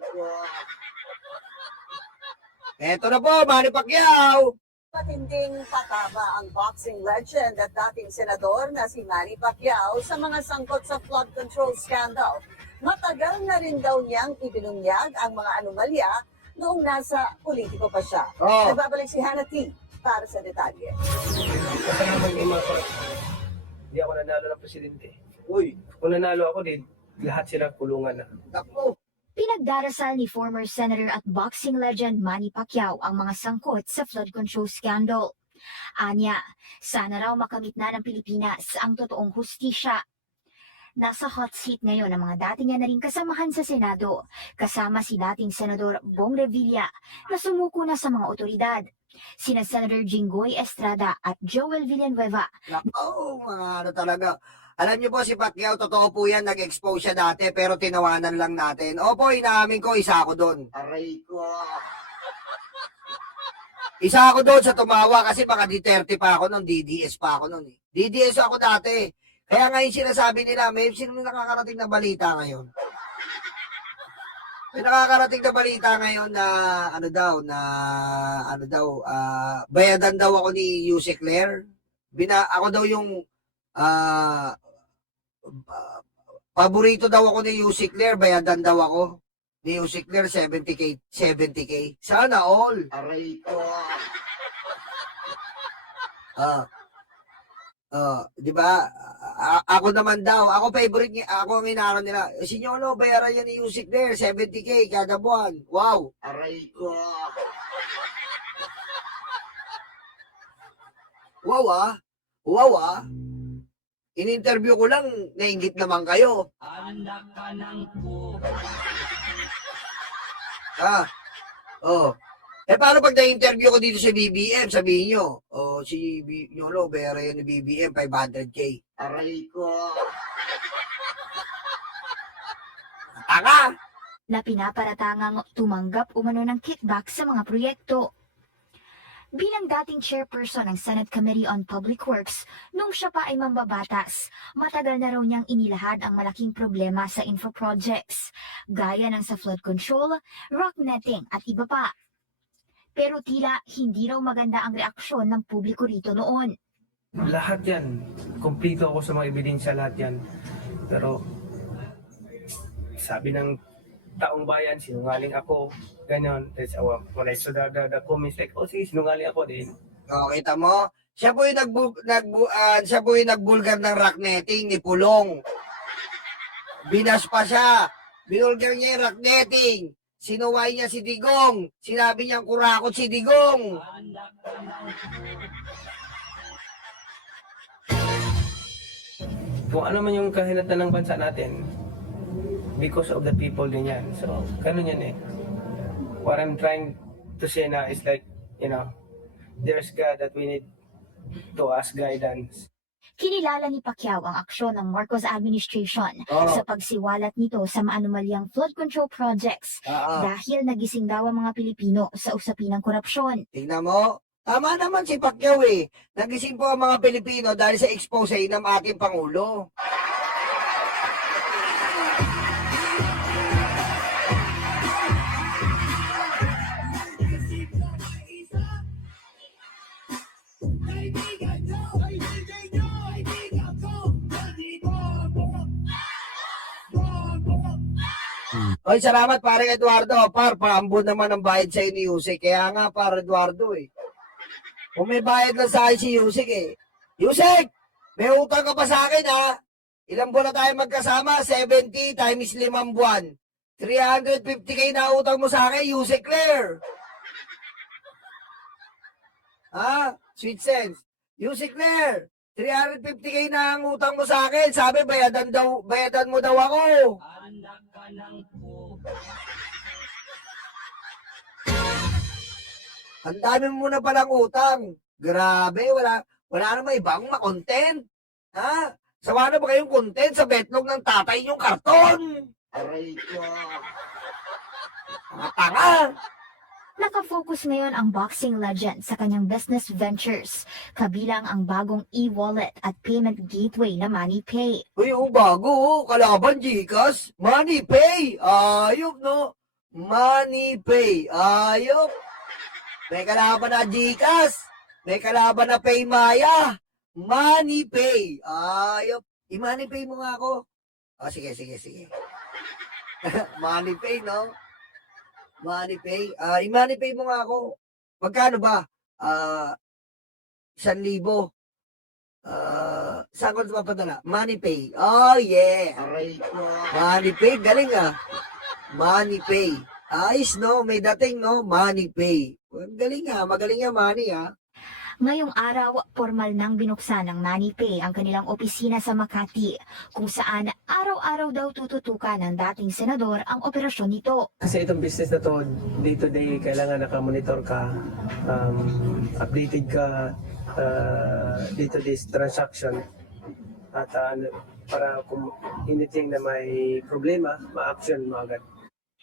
ko. Eto na po, Manny Pacquiao. Matinding pataba ang boxing legend at dating senador na si Manny Pacquiao sa mga sangkot sa flood control scandal. Matagal na rin daw niyang ibinunyag ang mga anomalya noong nasa politiko pa siya. Oh. Nagbabalik si Hannah T. para sa detalye. Kasalaman yung mga hindi ako nanalo ng presidente. Uy, Kung nanalo ako din, lahat sila kulungan na. naku. Pinagdarasal ni former Senator at boxing legend Manny Pacquiao ang mga sangkot sa flood control scandal. Anya, sana raw makamit na ng Pilipinas ang totoong hustisya. Nasa hot seat ngayon ang mga dati niya na rin kasamahan sa Senado, kasama si dating Senador Bong Revilla na sumuko na sa mga otoridad. Sina Senator Jinggoy Estrada at Joel Villanueva. Oh, mga ano talaga. Alam niyo po si Pacquiao, totoo po yan, nag-expose siya dati pero tinawanan lang natin. Opo, inaamin ko, isa ako doon. Aray ko. Isa ako doon sa tumawa kasi baka D30 pa ako noon, DDS pa ako noon. DDS ako dati. Kaya ngayon sinasabi nila, may sino nakakarating na balita ngayon? May nakakarating na balita ngayon na bayadan daw ako ni Yusek Claire. Ako daw yung paborito daw ako ni Yusek Claire, bayadan daw ako ni Yusek Claire 70K. Sana all. Aray ko. Di ba? Ako naman daw, ako favorite niya, ako ang inaano nila. Sinyolo, bayaran yan ni Yusek Claire, 70K kada buwan. Wow. Aray ko. Wow ah. In-interview ko lang, nainggit naman kayo. Anak ka ng po. Paano pag na-interview ko dito sa BBM, sabihin nyo, si Yolo, bayaran yan ni BBM, 500K. Aray ko. Tanga! Na pinaparatangang tumanggap umano ng kickback sa mga proyekto. Bilang dating chairperson ng Senate Committee on Public Works, nung siya pa ay mambabatas, matagal na raw niyang inilahad ang malaking problema sa infra projects, gaya ng sa flood control, rock netting at iba pa. Pero tila hindi raw maganda ang reaksyon ng publiko rito noon. Lahat yan. Kompleto ako sa mga ebidensya, lahat yan. Pero sabi ng taong bayan, sinungaling ako, ganyan. When I saw the comments like, sige, sinungaling ako din. Kita mo? Siya po yung nagbulgar ng rock netting ni Pulong. Binas pa siya. Binulgar niya yung rock netting. Sinuway niya si Digong. Sinabi niyang kurakot si Digong. Kung ano man yung kahinatan ng bansa natin, because of the people din yan. So, ganun yan eh. What I'm trying to say na is like, there's God that we need to ask guidance. Kinilala ni Pacquiao ang aksyon ng Marcos administration sa pagsiwalat nito sa maanumalyang flood control projects dahil nagising daw ang mga Pilipino sa usapin ng korupsyon. Tingnan mo, tama naman si Pacquiao eh. Nagising po ang mga Pilipino dahil sa expose ng ating Pangulo. Oy, salamat pare Eduardo. Paambon naman ang bayad sa ni Yusek. Kaya nga pare Eduardo eh. Kung may bayad lang sa akin si Yusek eh. Yusek, may utang ka pa sa akin ha. Ilang buwan na tayo magkasama? 70 times 5 buwan. 350K na utang mo sa akin, Yusek Claire. Sweet sense. Yusek Claire, 350K na ang utang mo sa akin. Sabi, bayadan mo daw ako. Anak ka ng po. Ang dami mo na palang utang. Grabe, wala namang ibang makontent. Sawa na ba kayong content sa betlog ng tatay niyong karton? Aray ko. Mga tanga. Nakafocus ngayon ang boxing legend sa kanyang business ventures, kabilang ang bagong e-wallet at payment gateway na MoneyPay. Uy, bago. Kalaban, Gcash. MoneyPay. Ayok, no? MoneyPay. Ayop. May kalaban na GCash. May kalaban na Paymaya. MoneyPay. Ayop. I-MoneyPay mo nga ako. Oh, sige. MoneyPay, no? MoneyPay. I-MoneyPay mo nga ako. Magkano ba? 1,000. Saan ko ito mapadala? MoneyPay. Oh, yeah. MoneyPay. Galing ah. MoneyPay. Ayos, no? May dating, no? MoneyPay. Galing ah. Magaling ah, Money ah. Ngayong araw, formal nang binuksan ng MoneyPay ang kanilang opisina sa Makati, kung saan araw-araw daw tututukan ng dating senador ang operasyon nito. Kasi itong business na to, day to day, kailangan nakamonitor ka, updated ka, day to day transaction, at para kung anything na may problema, ma-action mo agad.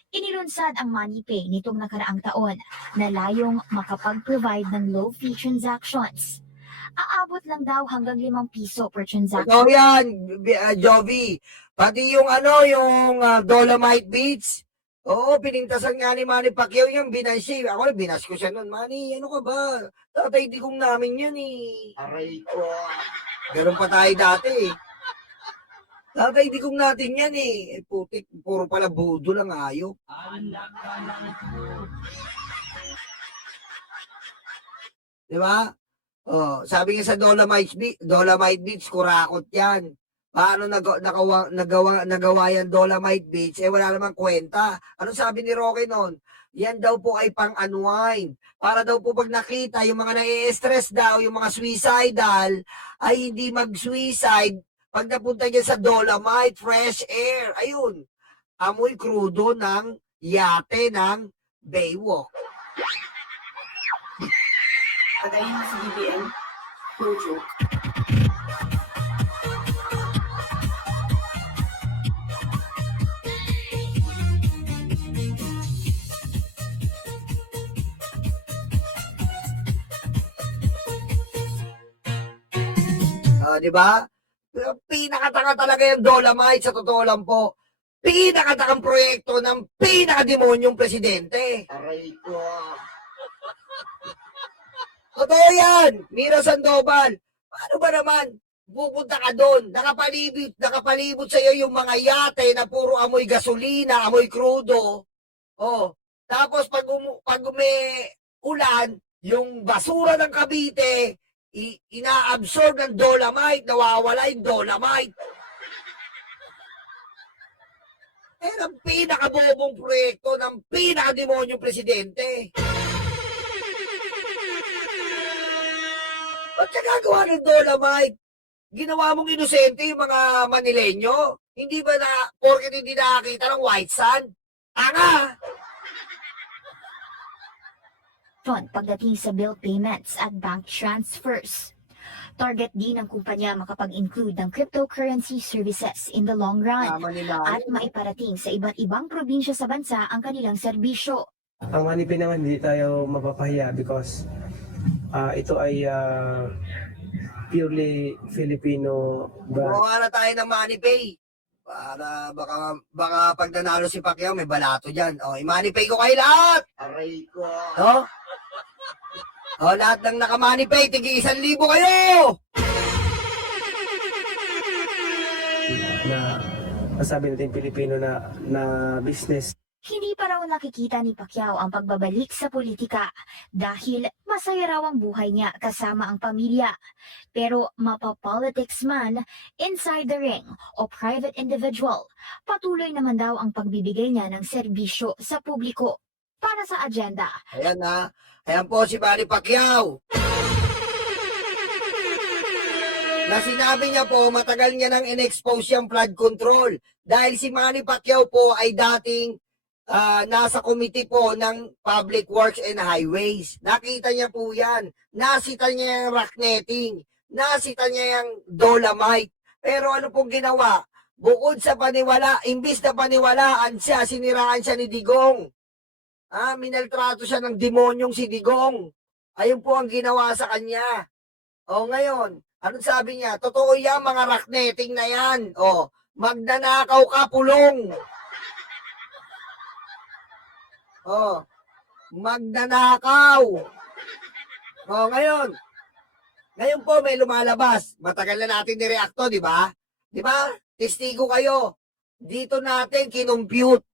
Inilunsad ang MoneyPay nitong nakaraang taon na layong makapag-provide ng low-fee transactions. Aabot lang daw hanggang 5 piso per transaction. Ito yan, Jovi. Pati yung yung Dolomite Beach. Oo, pinintasan nga ni Manny Pacquiao yung binansi. Ako na binas ko siya nun. Manny, ano ka ba? Tatay digong namin yan eh. Aray ko. Ganun pa tayo dati eh. Tatay digong natin yan eh. Putik, puro pala budo lang ayaw. Di ba? Oh, sabi nga sa Dolomite Beach, kurakot yan. Paano nagawa yan Dolomite Beach? Eh wala namang kwenta. Ano sabi ni Roque noon? Yan daw po ay pang-unwind. Para daw po pag nakita yung mga nai-stress daw, yung mga suicidal, ay hindi mag-suicide pag napunta niya sa Dolomite, fresh air. Ayun. Amoy krudo ng yate ng Baywalk. Pagayin sa BBM, no joke. Di ba? Pinakatanga talaga yung Dolomite, sa totoo lang po. Pinakatakang proyekto ng pinakademonyong presidente. Aray ko. Totoo yan, Mira Sandoval. Paano ba naman? Pupunta ka doon, nakapalibot sa iyo yung mga yate na puro amoy gasolina, amoy krudo. Oh, tapos pag may ulan, yung basura ng Cavite, ina-absorb ng Dolomite, nawawala yung Dolomite. Yan ang pinakabobong proyekto ng pinakademonyong presidente. Ba't ka gagawa ng Dolomite? Ginawa mong inosente yung mga Manileño? Hindi ba na, porket hindi nakakita ng white sand? Anga! Pagdating sa bill payments at bank transfers. Target din ng kumpanya makapag-include ng cryptocurrency services in the long run Tama nila. at maiparating sa iba't ibang probinsya sa bansa ang kanilang serbisyo. Ang MoneyPay naman, hindi tayo mapapahiya because ito ay purely Filipino brand. Gumawa na tayo ng MoneyPay. Para baka pag nanalo si Pacquiao, may balato dyan. O, i-MoneyPay ko kayo lahat. Aray ko. O, lahat ng naka-MoneyPay, tigi 1,000 kayo. Na masabi natin Pilipino na business. Hindi pa raw nakikita ni Pacquiao ang pagbabalik sa politika dahil masaya raw ang buhay niya kasama ang pamilya. Pero mapapolitics man, inside the ring o private individual, patuloy naman daw ang pagbibigay niya ng serbisyo sa publiko. Para sa agenda, Ayan na. Ayan po si Manny Pacquiao. Na sinabi niya po, matagal niya nang in-expose yung flood control. Dahil si Manny Pacquiao po ay dating nasa committee po ng Public Works and Highways. Nakita niya po yan. Nasita niya yung rock netting. Nasita niya yung Dolomite. Pero ano pong ginawa? Bukod sa paniwala, imbis na paniwalaan siya, siniraan siya ni Digong. Minaltrato siya ng demonyong si Digong. Ayun po ang ginawa sa kanya. O ngayon, anong sabi niya? Totoo yan, mga rock netting na yan. O, magnanakaw ka, pulong. Oh, magnanakaw. Oh, ngayon po may lumalabas. Matagal na natin ni-react to, di ba? Di ba? Testigo kayo. Dito natin kinumpute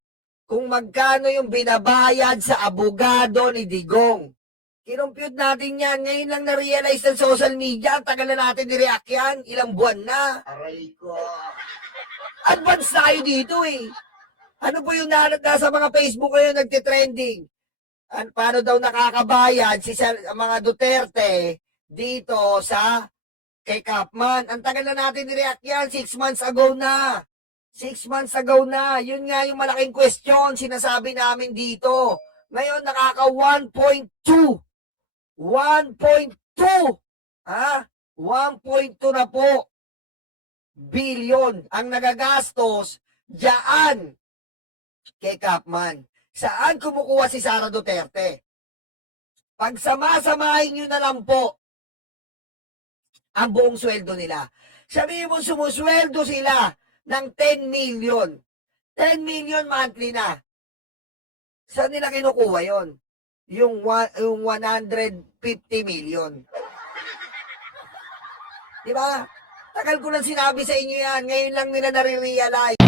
kung magkano yung binabayad sa abogado ni Digong. Kinumpute natin yan. Ngayon lang na-realize ng social media. Ang tagal na natin ni-react yan. Ilang buwan na. Aray ko. Advance tayo dito eh. Ano po yung nasa mga Facebook ngayon nagtitrending? Paano daw nakakabayad mga Duterte dito sa kay Kapman? Ang tagal na natin ni-react yan. 6 months ago na. 6 months ago na. Yun nga yung malaking question sinasabi namin dito. Ngayon nakaka 1.2. 1.2. Ha? 1.2 na po billion ang nagagastos diyan kay Kapman. Saan kumukuha si Sara Duterte? Pagsama-samahin nyo na lang po ang buong sweldo nila. Sabihin mo sumusweldo sila ng 10 million. 10 million monthly na. Saan nila kinukuha yon? Yung 150 million. Diba? Tagal ko lang sinabi sa inyo yan. Ngayon lang nila nare-realize.